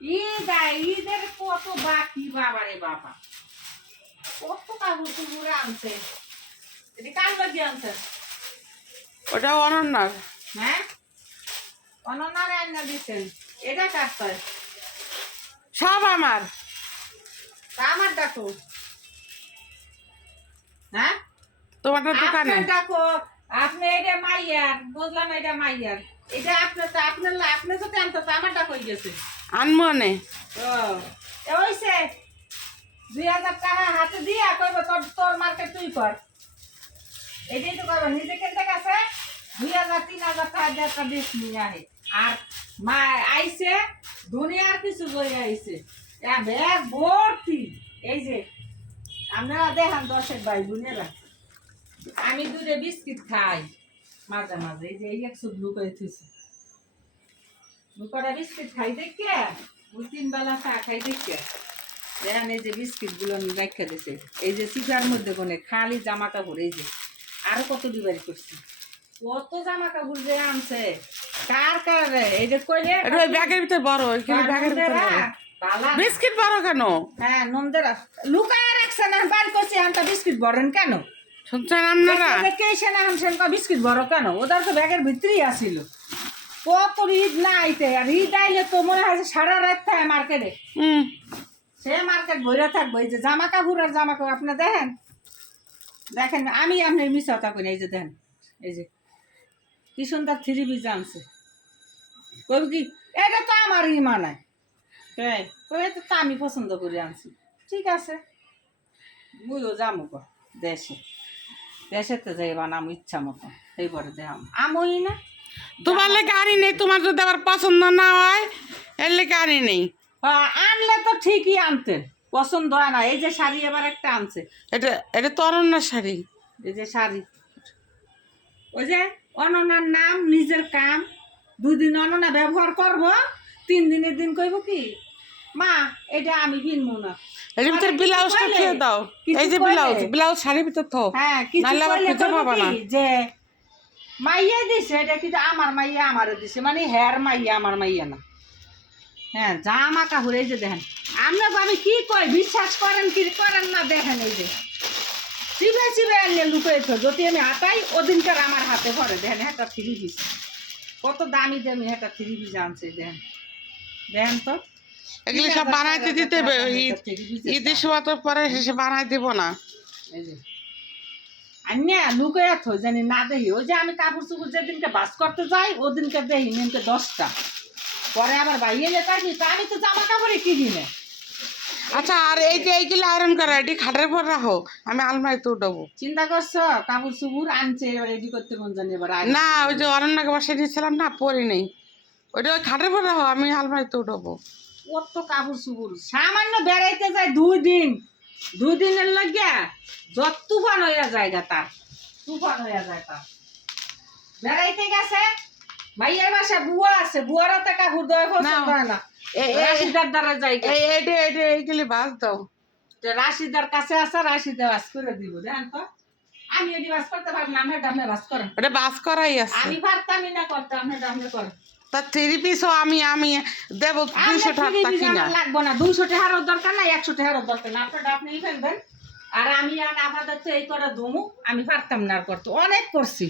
ঈদের কত বাকি বাবারে বাবা, কত কাপড় চুপড় আনছে। এটা কার বাকি আনছে? ওটা অনন্যার। হ্যাঁ, অনন্যার রান্না দিচ্ছেন। এটা কার তাই? সব আমার। আমার ডাকো। হ্যাঁ, তোমারটা দোকানে। আপনার ডাকো। আপনি এটা মাইয়ার, বুঝলাম এটা মাইয়ার। এটা আপনার তো আপনি তো জানতো তো আমার ডাক হয়ে গেছে। আনবো নে। ও ওইসে 2000 টাকা হাতে দিয়া কইব তোর মার্কেট তুই কর। এটাই তো কইব নিজে কিনতে গেছে 2000 3000 টাকা দিয়ে একটা বেশ নিয়ে আহে। আর মা আইছে দুনিয়ার কিছু লই আইছে। ব্যাগ ভর্তি। এই যে আপনারা দেখেন দর্শক ভাই বোনেরা, আমি দুটো বিস্কিট খাই মাঝে মাঝে। এই যে এই একশো লুকাই থুইছি, লুকাটা বিস্কিট খাই দেখে ওই 3 বেলা চা খাই দেখে দেখেন। এই যে বিস্কিট গুলো আমি রাখা দিছে, এই যে সিজার মধ্যে কোনে খালি জামা কাপড়। এই যে আরো কত ডিবারি করছি, কত জামা কাপড় যে আনছে কার কারে। এই যে কইলে এটা ওই ব্যাগের ভিতর বড়, ওইখানে ব্যাগের ভিতর বড়। বিস্কিট বড় কেন? হ্যাঁ নন্দেরা লুকায় রাখছে না, বার করছি আনটা বিস্কিট বড়েন কেন? শুনছেন আপনারা? বিস্কিট বড় কেন? ওদের তো ব্যাগের ভিতরেই আসিল। কত ঈদ না আইতে, আর ঈদ আইলে তো মনে হয় সারা রাত থাকে মার্কেটে। সে মার্কেট ভরে থাকবো। এই যে জামা কাপড় আর জামা কাপড় আপনি দেখেন দেখেন, আমি আপনার মিশাতা করি। এই যে দেখেন, এই যে কি সুন্দর 3 পিস আনছে। কই কি এটা তো আমারই মানায়। হ্যাঁ এটা তো আমি পছন্দ করে আনছি। ঠিক আছে, বুঝো যাবো দেশে, দেশেতে যাই বানাবো ইচ্ছা মতো। এইবারে দেখাম আমই না। তোমার লেগে আনি নেই, তোমার যদি আবার পছন্দ না হয় এর লেগে আনি নেই। আনলে তো ঠিকই আনতেন, পছন্দ হয় না। এই যে শাড়ি এবার একটা আনছে, এটা এটা তো অনন্যার শাড়ি। এই যে শাড়ি, ওই যে অনন্যার নাম নিজের কাম। 2 দিন অনন্যা ব্যবহার করব, 3 দিনের দিন কইব কি মা এটা আমি কিনবো না। এর ভিতর ব্লাউজটা খেয়ে দাও। এই যে ব্লাউজ শাড়ির ভিতর তো। হ্যাঁ কিছু নাহলে আবার কইলে খুঁজে কইব পাবা না। কি যে মাইয়া দিছে, এটা কিন্তু আমার মাইয়া আমারে দিছে, মানে হেয়ার মাইয়া আমার মাইয়া না। হ্যাঁ জামা কাপড় এই যে দেখেন। আপনাকে আমি কি কই বিশ্বাস করেন কি করেন না দেখেন। এই যে চিবে চিবে আনলে লুকাইছো, যদি আমি হাতাই ওদিনকার আমার হাতে ভরে। দেখেন একটা 3 পিস, কত দামি দামি একটা 3 পিস আনছে। দেখেন দেখেন তো, এগুলি সব বানাইতে দিতে হবে। ঈদের সময় তো পরে শেষে বানাই দিব না। এই যে আন্যা লুকাই থো জানি না দেখি। ওই যে আমি কাপড় চুপড় যেদিনকে বাস করতে যাই ওদিনকে দেখি নিনকে 10টা, পরে আবার বাইরে যেতে আসি তা আমি তো জামা কাপড়ে কিনি না। আচ্ছা, আর এই যে এইগুলো আয়রন করা এটি খাটের পর রাখো, আমি আলমারিতে উঠাবো। চিন্তা করছো কাপড় চুপড় আনছে এবার রেডি করতে মন জানি। এবার না, ওই যে অরণ্যকে বাসায় দিয়েছিলাম না, পরি নেই। ওইটা ওই খাটের পর রাখো, আমি আলমারিতে উঠাবো। কত কাপড় চুপড় সামান্য বেড়াইতে যায় 2 দিনের লাগিয়া যত তুফান হইয়া জায়গা তার, তুফান হইয়া যায় তার। বেড়াইতে গেছে মাইয়ার বাসা বুয়া আছে, বুয়ারও তো কাপড় দেওয়া পছন্দ হয় না। রাশিদার দ্বারা জায়গা এইগুলি বাস দাও। রাশিদার কাছে আছে, রাশিদা বাস করে দিব। দেখেন তো আমি এটি বাস করতে পারবো না, আপনি বাস করেন। ওটা বাস করাই আছে। আমি পারতামই না করতে, আপনি করেন। তা 3 পিসও আমি দেবো 200 টাকা কিনা। লাগবো না, 200 টাকারও দরকার না, 100 টাকারও দরকার না। আপনারটা আপনি ফেলবেন, আর আমি আর আমাদের তো এই করে ধুমু। আমি পারতাম না আর করতে, অনেক করছি।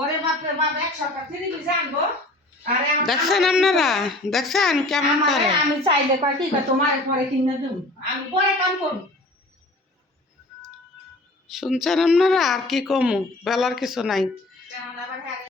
ওরে বাপরে বাপ 100 টাকা 3 পিস আনবো। দেখছেন আপনারা, দেখছেন কেমন করে। আমি চাইলে কয় কি তোমার পরে কিনে দেবো, আমি পরে কাম করবো। শুনছেন আপনারা, আর কি কমু, বেলার কিছু নাই।